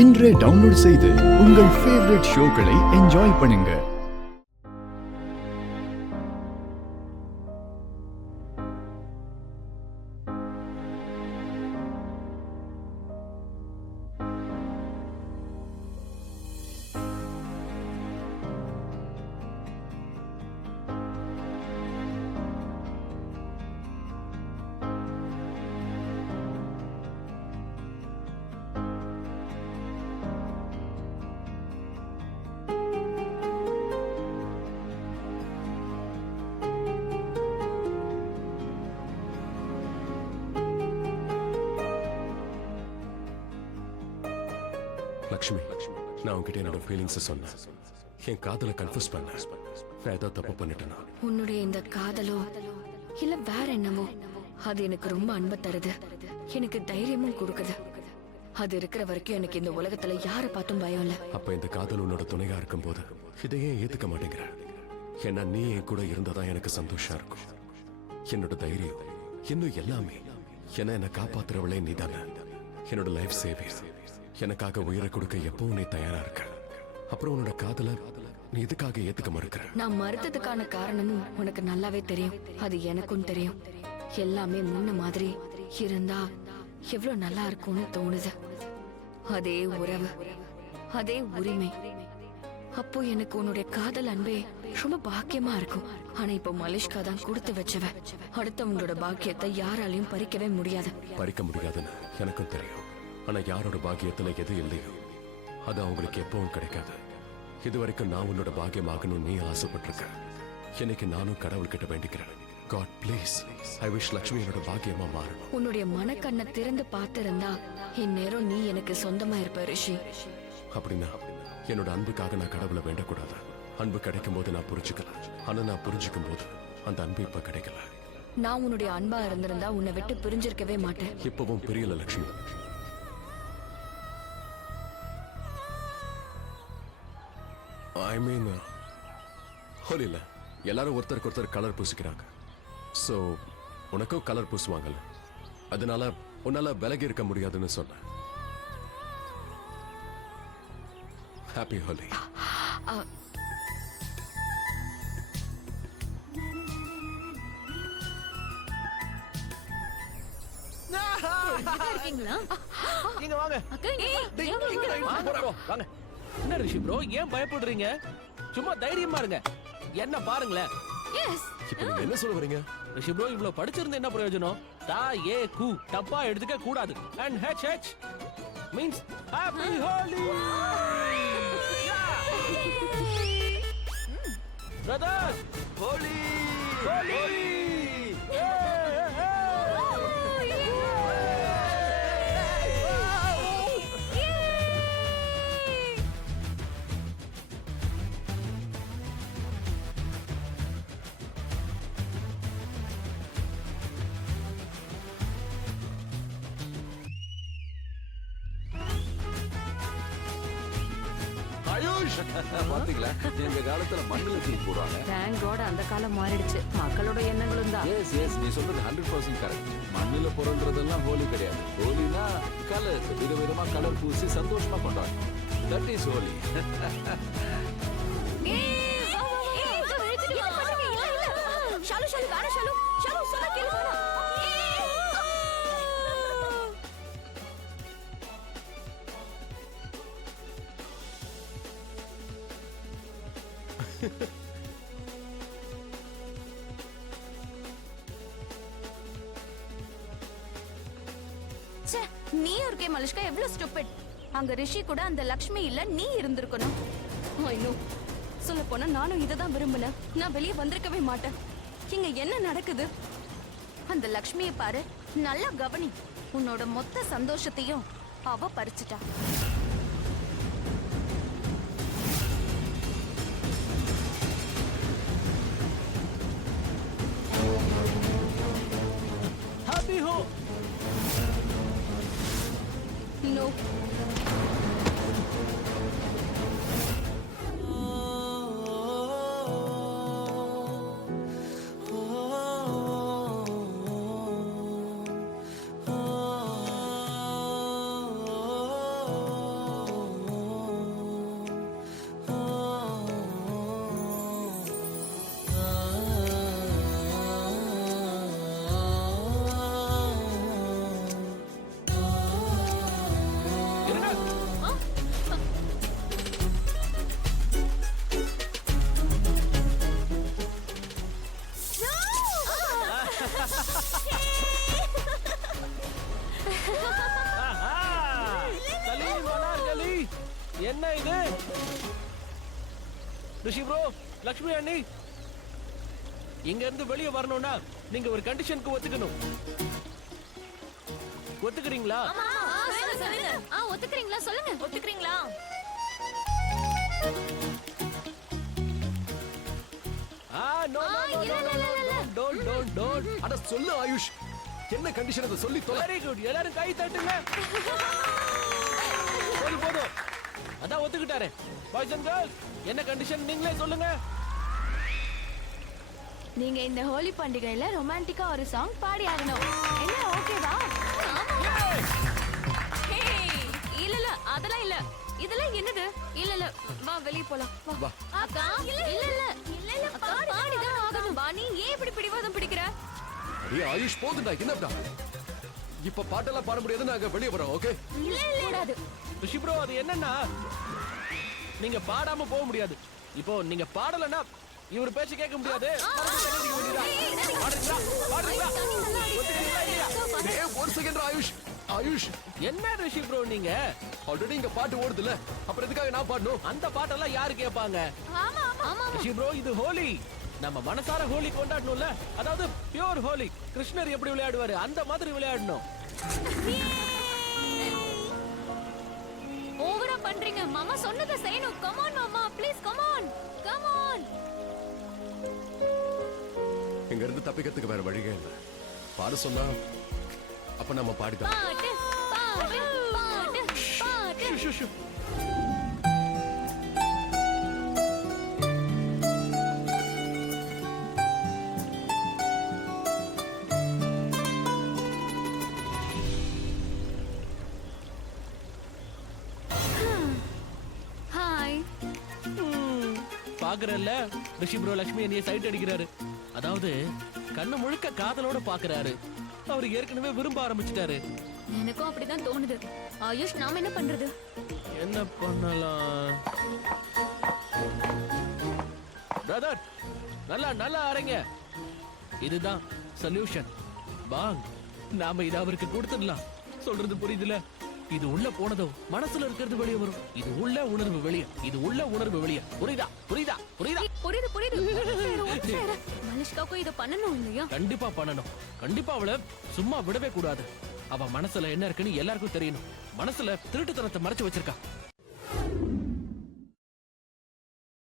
இன்றே டவுன்லோட் செய்து உங்கள் ஃபேவரட் ஷோக்களை என்ஜாய் பண்ணுங்க. லக்ஷ்மி, நான் உன்கிட்ட என்னோட ஃபீலிங்ஸ் சொன்னேன். என் காதலை கன்ஃபஸ் பண்ணேன். நான் ஏதோ தப்பு பண்ணிட்டேனா? உன்னுடைய இந்த காதலோ இல்ல வேற என்னவோ அது எனக்கு ரொம்ப அன்பை தருது, எனக்கு தைரியமும் கொடுக்குது. அது இருக்கிற வரைக்கும் எனக்கு இந்த உலகத்துல யாரை பார்த்தும் பயம் இல்ல. அப்ப இந்த காதல் உன்னோட துணையா இருக்கும் போது இதையே ஏத்துக்க மாட்டேங்கிற? ஏன்னா நீ என் கூட இருந்ததான் எனக்கு சந்தோஷம் இருக்கும். என்னோட தைரியம் இன்னும் எல்லாமே. ஏன்னா என்னை காப்பாத்துறவளே நீ தானே, என்னோட லைஃப் சேவியர். எனக்காக உயிரை கொடுக்க எப்பவும் நீ தயாரா இருக்க. அப்புறம் உன்னோட காதல நீ எதுக்காக ஏத்துக்க மறுக்கிற? நான் மறுத்ததுக்கான காரணமும் உனக்கு நல்லாவே தெரியும், அது எனக்கும் தெரியும். எல்லாமே முன்ன மாதிரி இருந்தா எவ்வளவு நல்லா இருக்கும்னு தோணுது. அதே உறவு, அதே உரிமை. அப்போ எனக்கு உன்னுடைய காதல் அன்பே ரொம்ப பாக்கியமா இருக்கும். ஆனா இப்ப மலிஷ்கா தான் கொடுத்து வச்சவ. அடுத்தவங்களோட பாக்கியத்தை யாராலையும் பறிக்கவே முடியாது. பறிக்க முடியாதுன்னு எனக்கும் தெரியும். ஆனா யாரோட பாக்கியத்துல எது இல்லையோ அது அவங்களுக்கு எப்பவும் கிடைக்காது. இதுவரைக்கும் நான் உன்னோட பாக்கியமாகணும் நீ ஆசைப்பட்டிருக்க. இன்னைக்கு நானும் கடவுள்கிட்ட வேண்டிக்கிறேன். God please, I wish Lakshmi என்னோட பாக்கியமா மாறணும். உன்னுடைய மனக்கண்ணை திறந்து பார்த்திருந்தா இந்நேரம் நீ எனக்கு சொந்தமா இருப்ப ரிஷி. அப்படின்னா என்னோட அன்புக்காக நான் கடவுளை வேண்டக்கூடாது. அன்பு கிடைக்கும் போது நான் புரிஞ்சுக்கல, ஆனா நான் புரிஞ்சுக்கும் போது அந்த அன்பு இப்ப கிடைக்கல. நான் உன்னுடைய அன்பா இருந்திருந்தா உன்னை விட்டு பிரிஞ்சிருக்கவே மாட்டேன். இப்பவும் பிரியல லக்ஷ்மி. ஐ மீன் ஹோலில எல்லாரும் ஒருத்தருக்கு ஒருத்தர் கலர் பூசிக்கிறாங்க. ஸோ உனக்கும் கலர் பூசுவாங்கல்ல, அதனால உன்னால விலகி இருக்க முடியாதுன்னு சொன்ன. ஹாப்பி ஹோலி. நீங்க வாங்க. வாங்க. என்ன ரிஷி ப்ரோ, ஏன் பயப்படுறீங்க? சும்மா தைரியமா இருங்க. என்ன பாருங்களேன். இப்போ நீங்க என்ன சொல்ல வரீங்க? ரிஷி ப்ரோ, இவ்வளவு படிச்சிருந்த என்ன பிரயோஜனம்? தா ஏ கு தப்பா எடுத்துக்க கூடாது. And H H means happy Holi. Brothers, Holi Holi. பாத்தீங்களா, எங்க காலத்துல மண்ணுல தூக்கி போடுவாங்க. தேங்க் காட் அந்த காலம் மாறிடுச்சு. மக்களோட எண்ணங்களும் தான். எஸ் நீ சொல்றது 100% கரெக்ட். மண்ணுல பொறந்ததெல்லாம் ஹோலி கிடையாது. ஹோலினா கலர், விதவிதமா கலர் பூசி சந்தோஷமா கொண்டாடும். That is Holi. நீ இருக்கே மலிஷ்கா, எவ்வளவு ஸ்டூபிட். அங்க ரிஷி கூட அந்த லக்ஷ்மி இல்ல, நீ இருந்திருக்கணும். ஐயோ, சொல்ல போனா நானும் இததான் விரும்பினேன். நான் வெளியே வந்திருக்கவே மாட்டேன். இங்க என்ன நடக்குது? அந்த லக்ஷ்மியை பாரு, நல்லா கவனி. உன்னோட மொத்த சந்தோஷத்தையும் அவ பறிச்சுட்டா. ஹாப்பி ஹோ. No. என்ன இது ரிஷி ப்ரோ, லக்ஷ்மி அண்ணி, இங்க இருந்து வெளியே வரணும்னா நீங்க ஒரு கண்டிஷனுக்கு ஒத்துக்கணும். ஒத்துக்கிறீங்களா? ஒத்துக்கிறீங்களா? சொல்லுங்க. ஒத்துக்கிறீங்களா? நோ டோன்ட் அட சொல்லு ஆயுஷ், என்ன கண்டிஷன் அதை சொல்லி தொலை. வெரி குட், எல்லாரும் கை தட்டுங்க. போதும் போதும், அதான் ஒத்துக்கிட்டாரு. பாய்ஸ் அண்ட் கேர்ள்ஸ், என்ன கண்டிஷன் நீங்களே சொல்லுங்க. நீங்க இந்த ஹோலி பண்டிகையில ரொமான்டிக்கா ஒரு சாங் பாடி ஆகணும். என்ன ஓகேவா? இல்ல இல்ல, அதெல்லாம் இல்ல. இதெல்லாம் என்னது? இல்ல இல்ல, வா வெளிய போலாம். வா. அக்கா, இல்ல இல்ல இல்ல இல்ல, பாடிதான் ஆகணும். வா, நீ ஏன் இப்படி பிடிவாதம் பிடிக்கிற? அடே ஆயுஷ், போதுடா, என்னடா இப்ப பாட்டெல்லாம் பாட முடியாது, நாங்க வெளியே வரோம். ஓகே இல்ல இல்ல, கூடாது. ரிஷி ப்ரோ, அது என்னன்னா நீங்க பாடாம போக முடியாது. இப்போ நீங்க பாடலன்னா இவர் பேச்சு கேட்க முடியாது. பாடுறீங்களா? பாடுறீங்களா? ஒத்துக்கிறீங்களா இல்லையா? டேய், ஒரு செகண்ட் ஆயுஷ். ஆயுஷ், என்ன ரிஷி ப்ரோ நீங்க? ஆல்ரெடி இங்க பாட்டு ஓடுதுல, அப்புறம் எதுக்காக நான் பாடணும்? அந்த பாட்டெல்லாம் யாரு கேட்பாங்க? ஆமா ஆமா. ரிஷி ப்ரோ, இது ஹோலி. நம்ம மனசார ஹோலி கொண்டாடணும்ல. அதாவது பியூர் ஹோலி. கிருஷ்ணர் எப்படி விளையாடுவாரு அந்த மாதிரி விளையாடணும். ஓவரா பண்றீங்க. மாமா சொன்னதை செய்யணும். கம் ஆன் மாமா, please come on. Come on. இங்க இருந்து தப்பிக்கிறதுக்கு வேற வழியே இல்ல. பாட சொன்னா அப்ப நம்ம பாடிதான். பாட்டு பாட்டு பாட்டு பாட்டு. ஷு, ஷு, ஷு. ஹாய். பாக்குறல்ல, ரிஷி ப்ரோ லட்சுமி அண்ணியை சைட் அடிக்கிறாரு. அதாவது கண்ணு முழுக்க காதலோட பாக்குறாரு. அவர் ஏற்கனவே விரும்ப ஆரம்பிச்சிட்டாரு. எனக்கும் அப்படிதான் தோணுது. ஆயுஷ், நாம என்ன பண்றது? என்ன பண்ணலாம்? பிரதர், நல்லா நல்லா அரைங்க. இதுதான் சொல்யூஷன். வாங்க, நாம இத அவருக்கு கொடுத்துடலாம். சொல்றது புரியுதுல? இது உள்ள போனதோ மனசுல இருக்கிறது வெளியே வரும். இது உள்ள உணர்வு வெளியே, இது உள்ள உணர்வு வெளியே. புரியுதா? புரியுதா? புரியுதா? புரியுது புரியுது. மனுஷ்காக்கும் இத பண்ணணும் இல்லையா? கண்டிப்பா பண்ணணும். கண்டிப்பா அவளை சும்மா விடவே கூடாது. அவ மனசுல என்ன இருக்குன்னு எல்லாருக்கும் தெரியணும். மனசுல திருட்டுத்தனத்தை மறைச்சு வச்சிருக்கா.